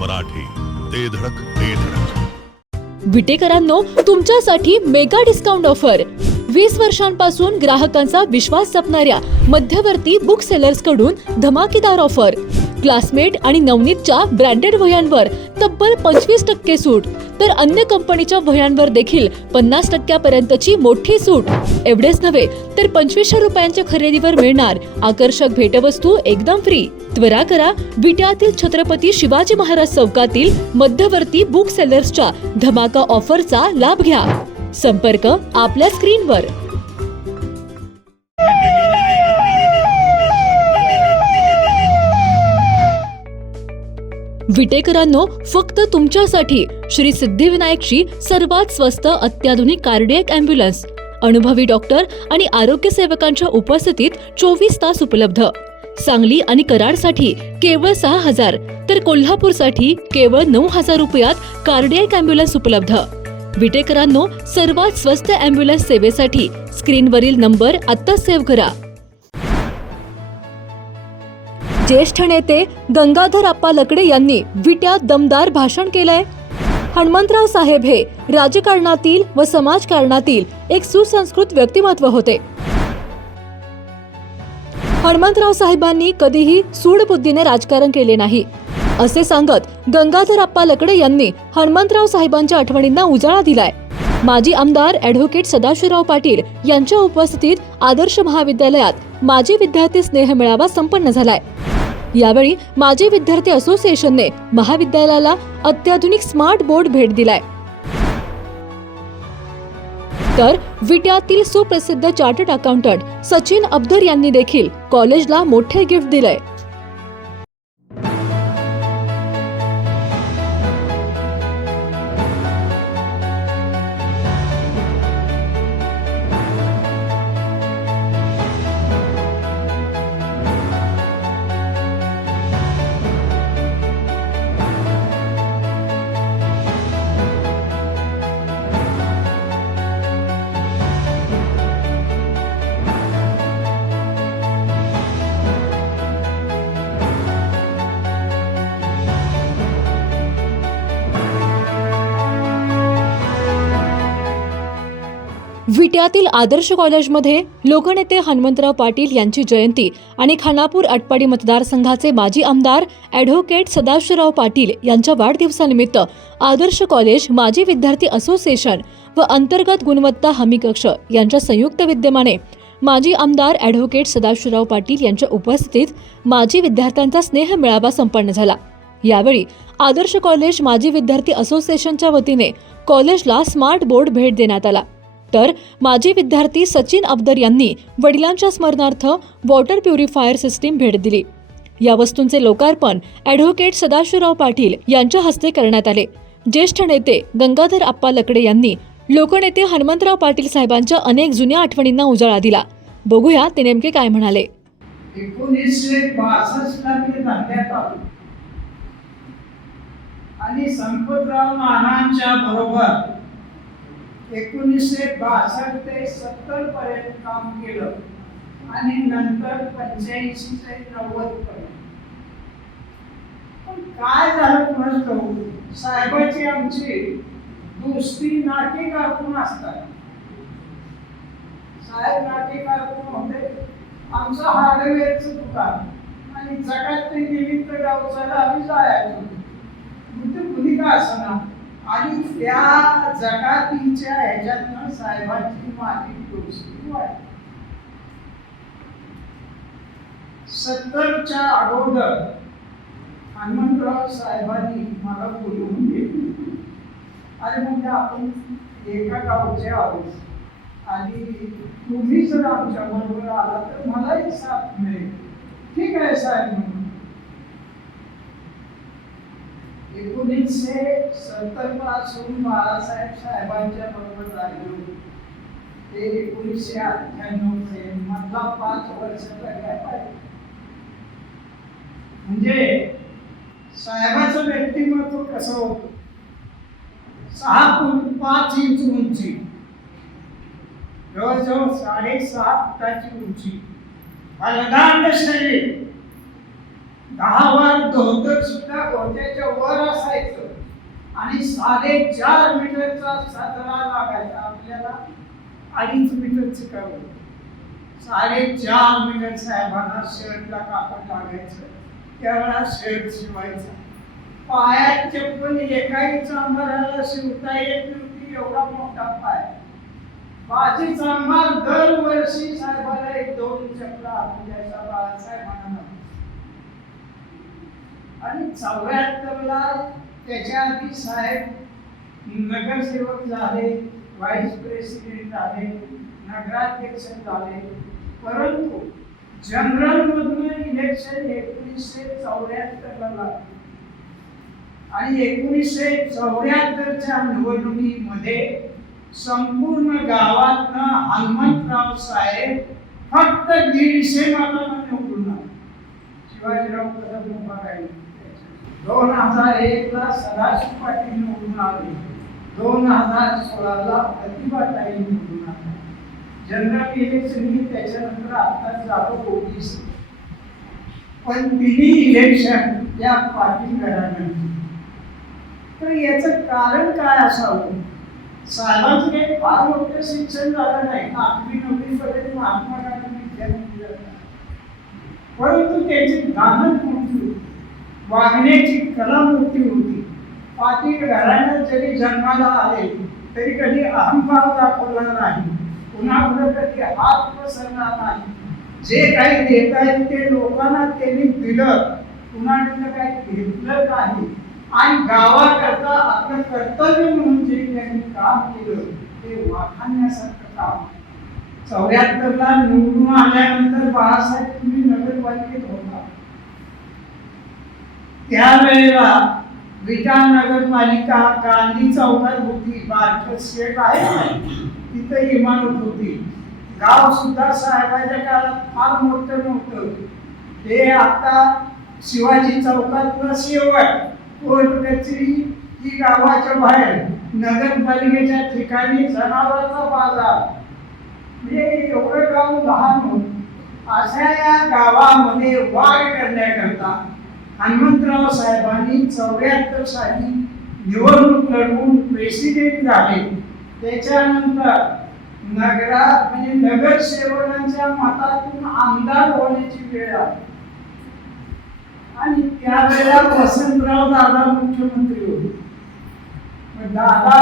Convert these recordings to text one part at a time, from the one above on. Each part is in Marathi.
मराठी, ते धडक ते धडक. विटेकरांनो, तुमच्यासाठी मेगा डिस्काउंट ऑफर. 20 वर्षांपासून ग्राहकांचा विश्वास जपणाऱ्या मध्यवर्ती बुक सेलर्स कडून धमाकेदार ऑफर. क्लासमेट आणि नवनीतच्या ब्रँडेड वह्यांवर तब्बल 25% सूट, तर अन्य कंपनीच्या वह्यांवर देखील 50% पर्यंतची मोठी सूट. एवढेच नव्हे तर 2500 रुपयांच्या खरेदीवर मिळणार आकर्षक भेटवस्तू एकदम फ्री. त्वरा करा, विट्यातील छत्रपती शिवाजी महाराज चौकातील मध्यवर्ती बुक सेलर्सच्या धमाका ऑफरचा लाभ घ्या. संपर्क आपल्या स्क्रीनवर. विटेकरांनो, फक्त तुमच्यासाठी श्री सिद्धिविनायकची सर्वात स्वस्त अत्याधुनिक कार्डियक अँब्युलन्स. अनुभवी डॉक्टर आणि आरोग्य सेवकांच्या उपस्थितीत 24 तास उपलब्ध. सांगली आणि कराडसाठी केवळ 6,000 तर कोल्हापूरसाठी केवळ 9,000 रुपयात कार्डियक अँब्युलन्स उपलब्ध. विटेकरांनो, सर्वात स्वस्त अँब्युलन्स सेवेसाठी स्क्रीनवरील नंबर आत्ताच सेव्ह करा. ज्येष्ठ नेते गंगाधर अप्पा लकडे यांनी विट्यात दमदार भाषण केलंय. हनुमंतराव साहेब हे राजकारणातील व समाजकारणातील एक सुसंस्कृत व्यक्तिमत्व होते. हनुमंतराव साहेबांनी कधीही सूडबुद्धीने राजकारण केले नाही, असे सांगत गंगाधर अप्पा लकडे यांनी हनुमंतराव साहेबांच्या आठवणींना उजाळा दिलाय. माजी आमदार ॲडव्होकेट सदाशिवराव पाटील यांच्या उपस्थितीत आदर्श महाविद्यालयात माजी विद्यार्थी स्नेह मेळावा संपन्न झालाय. यावेळी माजी विद्यार्थी असोसिएशनने महाविद्यालयाला अत्याधुनिक स्मार्ट बोर्ड भेट दिलाय. तर विट्यातील सुप्रसिद्ध चार्टर्ड अकाउंटंट सचिन अब्दर यांनी देखील कॉलेजला मोठे गिफ्ट दिलंय. विट्यातील आदर्श कॉलेजमध्ये लोकनेते हनुमंतराव पाटील यांची जयंती आणि खानापूर आटपाडी मतदारसंघाचे माजी आमदार ॲडव्होकेट सदाशिवराव पाटील यांच्या वाढदिवसानिमित्त आदर्श कॉलेज माजी विद्यार्थी असोसिएशन व अंतर्गत गुणवत्ता हमी कक्ष यांच्या संयुक्त विद्यमाने माजी आमदार ॲडव्होकेट सदाशिवराव पाटील यांच्या उपस्थितीत माजी विद्यार्थ्यांचा स्नेह मेळावा संपन्न झाला. यावेळी आदर्श कॉलेज माजी विद्यार्थी असोसिएशनच्या वतीने कॉलेजला स्मार्ट बोर्ड भेट देण्यात आला. तर माजी विद्यार्थी सचिन अब्दर यांनी वडिलांच्या स्मरणार्थ वॉटर प्युरिफायर सिस्टीम भेट दिली. या वस्तूंचे लोकार्पण ॲडव्होकेट सदाशिवराव पाटील यांच्या हस्ते करण्यात आले. ज्येष्ठ नेते गंगाधर अप्पा लकडे यांनी लोकनेते हनुमंतराव पाटील साहेबांच्या अनेक जुन्या आठवणींना उजाळा दिला. बघूया ते नेमके काय म्हणाले. 1962 मी धंद्यात आलो आणि संपतराव नानांच्या बरोबर 1962 ते 70 पर्यंत काम केलं आणि नंतर 85 ते 90 पर्यंत. पण काय झालं कुणाच ठाऊक, साहेबाची आमची दोस्ती नाके काढून असतात. साहेब नाके काढून होते. आमचं हार्डवेअरचं दुकान आणि जगात ते निमित्त गावचाला आम्ही जायचो. म्हणजे कुणी का असणार आणि त्या जगातीच्या ह्याच्यातनं साहेबांची माझी दोस्ती वाढली. 70च्या अगोदर हनुमंतराव साहेबांनी मला बोलवून घेतले आणि म्हणजे आपण एका गावचे आहोत आणि तुम्ही जर आमच्या बरोबर आला तर मलाही साथ मिळेल. ठीक आहे साहेब म्हणून 1970 पासून बाळासाहेब साहेबांच्या बरोबर राहिलो. ते 1998 चे मधला 5 वर्षाचा गॅप आहे. म्हणजे साहेबाचं व्यक्तिमत्व कसं होतं, 6.5 इंच उंची, जवळजवळ 6.5 फुटाची उंची, अलगांड शरीर, 10 वार धोतर सुद्धा गोट्याच्या वर आणि 4.5 मीटरचा सदरा लागायचा आपल्याला 2.5 मीटरचं करू 4.5 मीटर साहेबांना शर्टला कापड लागायचं त्यावेळेला शर्ट शिवायचा पायात चप्पल एकाही चांभाराला शिवता येत नव्हती एवढा मोठा पाय बाजी चांभार दरवर्षी साहेबाला 1-2 चपला आणून द्यायचा बाळासाहेबांना आणि 74ला त्याच्या आधी साहेब नगरसेवक झाले व्हाईस प्रेसिडेंट झाले नगराध्यक्ष झाले परंतु जनरल मधून इलेक्शन 1974 ला लागले आणि 1974च्या निवडणुकीमध्ये संपूर्ण गावातनं हनुमंतराव साहेब फक्त 150 मतांना निवडून आले शिवाजीराव कदम उभा राहिले 2001 ला सदाशिव पाटील निवडून आले 2016 ला प्रतिभाताई निवडून आले जनरल इलेक्शन ही त्याच्यानंतर आता झालं ओबीसी पण तिन्ही इलेक्शन या पाटील घराण्यात तर याचं कारण काय असावं साहेबांचं काही फार मोठं शिक्षण झालं नाही 8वी-9वी पर्यंत महात्मा गांधी विद्यापीठ परंतु त्याची गाणं मोठी होती वागण्याची कला मोठी होती पाटील घराण्यात जरी जन्माला आले तरी कधी अहंभाव दाखवला नाही कुणाकडे कधी हात पसरला नाही जे काही देता येईल ते लोकांना त्यांनी दिलं कुणाकडे काही घेतलं नाही आणि गावाकरता आपलं कर्तव्य म्हणून जे त्यांनी काम केलं ते वाखाणण्यासारखं काम 74ला निवडून आल्यानंतर बाळासाहेब तुम्ही नगरपालिकेत होता त्यावेळेला विटा नगरपालिका गांधी चौकात होती बारकत शेट आहे तिथे इमारत होती गाव सुद्धा साहेबांच्या काळात फार मोठं नव्हतं हे आता शिवाजी चौकातलं शेवट कोर्ट कचेरी ही गावाच्या बाहेर नगरपालिकेच्या ठिकाणी जनावरांचा बाजार म्हणजे एवढं गाव लहान होत अशा या गावामध्ये वाढ करण्याकरता हनुमंतराव साहेबांनी 74 साली निवडणूक लढवून प्रेसिडेंट झाले त्याच्यानंतर नगरात म्हणजे नगरसेवकांच्या मतातून आमदार होण्याची वेळ आली आणि त्यावेळेला वसंतराव दादा मुख्यमंत्री होते दादा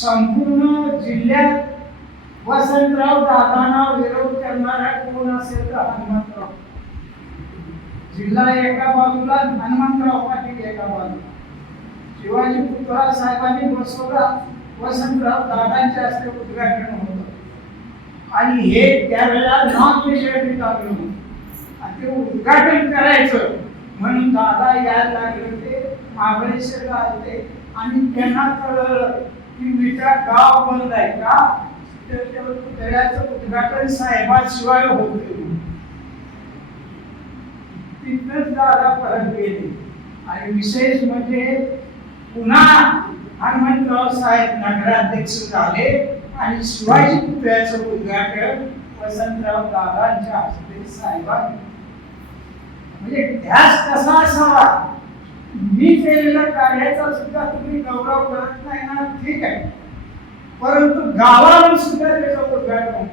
संपूर्ण जिल्ह्यात वसंतराव दादांना विरोध करणारा कोण असेल तर हनुमंतराव जिल्हा एका बाजूला हनुमंतराव पाटील एका बाजूला शिवाजी पुतळा साहेबांनी बसवला वसंतराव दादांच्या हस्ते उद्घाटन होतं आणि हे त्यावेळेला नॉन-मेजॉरिटी लागलं होतं आणि ते उद्घाटन करायचं म्हणून दादा यायला लागले होते महाबळेश्वरला आले आणि त्यांना कळलं की विटा गाव बंद आहे का तर त्या पुतळ्याचं उद्घाटन साहेबांशिवाय होत नाही तिथंच दादा परत गेले आणि विशेष म्हणजे पुन्हा हनुमंतराव साहेब नगराध्यक्ष झाले आणि शिवाजी पुतळ्याचं उद्घाटन वसंतराव दादांच्या हस्ते साहेबांनी म्हणजे ध्यास कसा असावा मी केलेल्या कार्याचा सुद्धा तुम्ही गौरव करत नाही ना ठीक आहे परंतु गावाला सुद्धा त्याचं उद्घाटन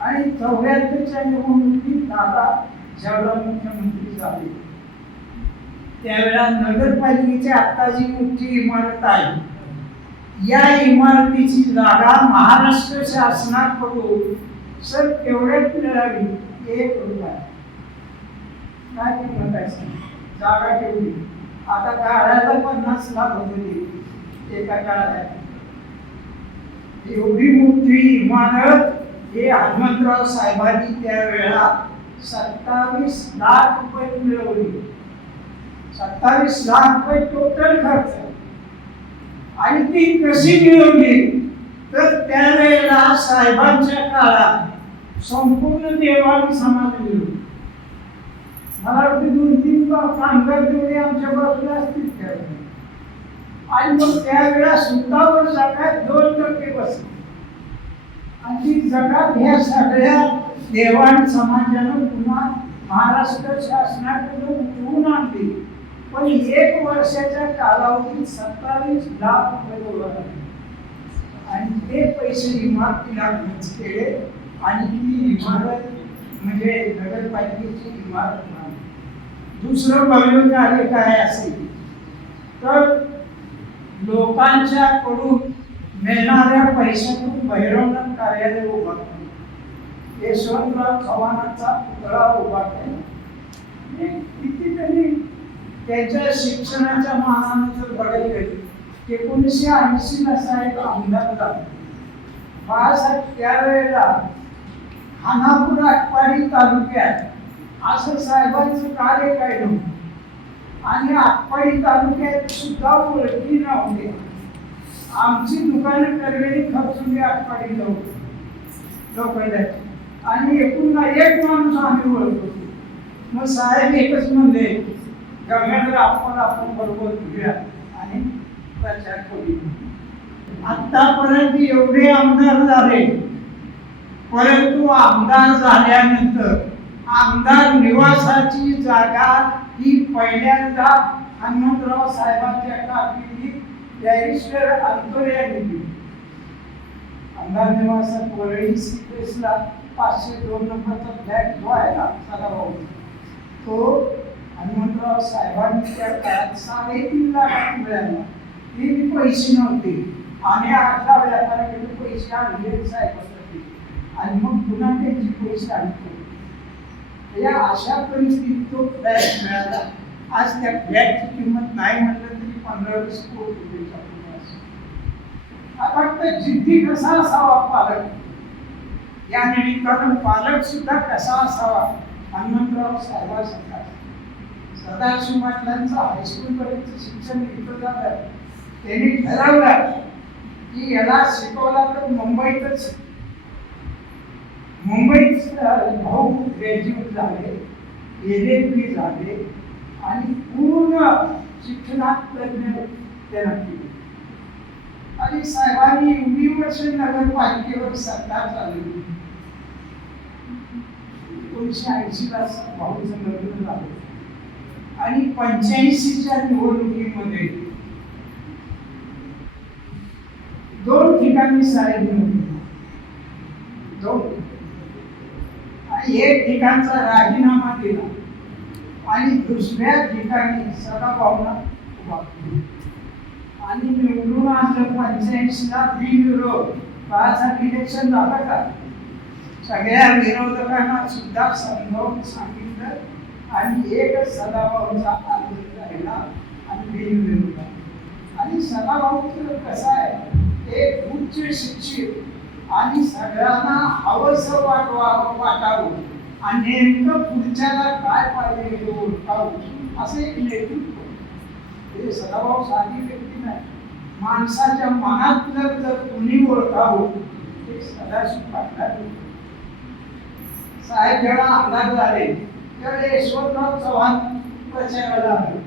आणि 74च्या निवडणुकीत दादा जेव्हा मुख्यमंत्री झाले त्यावेळेला नगरपालिकेची आता जी मोठी इमारत आहे या इमारतीची जागा महाराष्ट्र शासनाकडून सर केवढ्यात मिळाली 1 रुपया काय किंमत आहे जागा केवढी आता काढायला 50 लाख होते एका काळात एवढी मोठी इमारत हे हनुमंतराव साहेबांनी त्यावेळेला 27 लाख रुपये मिळवली 27 लाख रुपये टोटल खर्च आणि ती कशी मिळवली तर त्यावेळेला साहेबांच्या काळात संपूर्ण देवाणी समाज मिळवली मला वाटते 2-3 कामगार तेवढे आमच्या बाजूला असतील त्यावेळेला आणि मग त्यावेळेला सुतावर जगात 2% बसले आणि ती जगात ह्या सगळ्या देवाण समाजानं पुन्हा महाराष्ट्र शासनाकडून उठवून आणली पण 1 वर्षाच्या कालावधीत 27 लाख रुपये गोळा झाले आणि ते पैसे इमारतीला खर्च केले आणि ती इमारत म्हणजे नगरपालिकेची इमारत नाही. दुसरं बघून कार्य काय असेल तर लोकांच्या कडून मिळणाऱ्या पैशातून भैरवनाथ कार्यालय उभा केलं, यशवंतराव चव्हाणांचा पुतळा उभा केला. कितीतरी त्यांच्या शिक्षणाच्या मानानं जर बघायला 1980 ला एक आमदार झाला. बाळासाहेब त्यावेळेला खानापूर आटपाडी तालुक्यात असं साहेबांचं कार्य काय नव्हतं आणि आटपाडी तालुक्यात सुद्धा ओळखी नव्हते. आमची दुकानं करवेली खर्चुंडी आटपाडी लोकांची आणि एकूण एक माणूस आम्ही ओळखतो. मग साहेब एकच म्हणले गंगाधर आपण बरोबर घेऊया आणि प्रचार करूया. आतापर्यंत एवढे आमदार झाले, परंतु आमदार झाल्यानंतर आमदार निवासाची जागा ही पहिल्यांदा हनुमंतराव साहेबांच्या कारकिर्दीत बॅरिस्टर अंतोरे यांनी दिली. आमदार निवासात वरळी सीप्लेसला 502 नंबरचा फ्लॅट जो आहे ना सदाभाऊ, तो हनुमंतराव साहेबांनी त्या काळात 3.5 लाख मिळाला. ती पैसे नव्हते आणि 18 व्यापाऱ्याकडे पैसे आणले साहेबांसाठी आणि मग पुन्हा त्यांची पैसे आणले. या अशा परिस्थितीत तो फ्लॅट मिळाला. आज त्या फ्लॅटची किंमत नाही म्हटलं तरी 15-20 कोटी रुपये. फक्त जिद्दी कसा असावा पालक, या निमित्तानं पालक सुद्धा कसा असावा हनुमंतराव साहेबांसारखा. सदाशिव पाटलांचं हायस्कूल पर्यंत शिक्षण घेतलं झालं. त्यांनी ठरवलं की याला शिकवला तर मुंबईत भाऊ ग्रॅज्युएट झाले, LLB झाले आणि पूर्ण शिक्षणात तज्ञ त्यांना केले. आणि साहेबांनी 20 वर्ष नगरपालिकेवर सत्ता चालवली. 1980 ला भाऊचं लग्न झालं आणि 85च्या निवडणुकीमध्ये 2 ठिकाणी साहेब निवडले. 2 आणि 1 ठिकाणचा राजीनामा दिला आणि दुसऱ्या ठिकाणी सदाभाऊंना उभा केला आणि निवडून आणलं. 85 ला बिनविरोध बाळासाहेब इलेक्शन झालं का सगळ्या विरोधकांना सुद्धा समजावून सांगितलं आणि एकच सदाभाऊचा आदेश राहिला आणि बिनविरोध. आणि सदाभाऊचं कसं आहे, एक उच्च शिक्षित आणि सगळ्यांना हवंसं वाटावं आणि नेमकं पुढच्याला काय पाहिजे हे ओळखावं असं एक नेतृत्व. हे सदाभाऊ साधी व्यक्ती नाही, माणसाच्या मनातलं जर कुणी ओळखावं ते सदाशिव पाटलांनी. साहेब जेव्हा आमदार झाले त्यावेळी यशवंतराव चव्हाण प्रचाराला आले.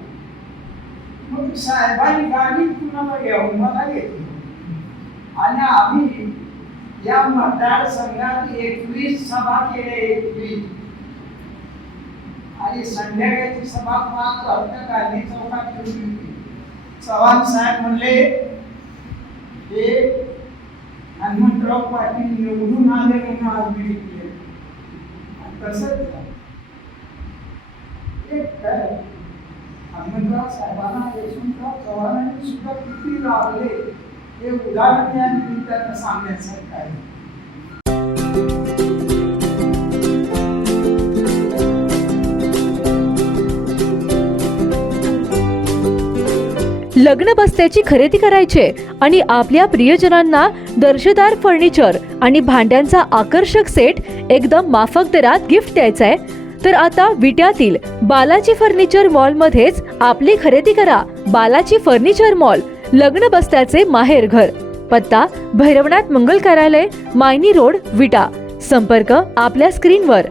मग साहेबांनी गाडी कुणाला घेऊन मला घेतली आणि आम्ही या मतदारसंघात 21 सभा केल्या. 21 आणि संध्याकाळची सभा 5 वाजता गांधी चौकात ठेवली होती. चव्हाण साहेब म्हणले हे हनुमंतराव पाटील निवडून आले म्हणून आज मी केले. तसंच हनुमंतराव साहेबांना यशवंतराव चव्हाणांनी सुद्धा किती लाभले हे उदाहरण या निमित्तानं सांगण्यासारखं आहे. लग्न बस्त्याची खरेदी करायचे आणि आपल्या प्रियजनांना दर्जेदार फर्निचर आणि भांड्यांचा आकर्षक सेट एकदम माफक दरात गिफ्ट द्यायचाय तर आता विट्यातील बालाजी फर्निचर मॉल मध्येच आपली खरेदी करा. बालाजी फर्निचर मॉल, लग्न बस्त्याचे माहेर घर. पत्ता भैरवनाथ मंगल कार्यालय, मायनी रोड, विटा. संपर्क आपल्या स्क्रीनवर.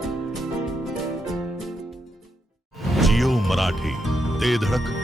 जिओ मराठी, ते धडक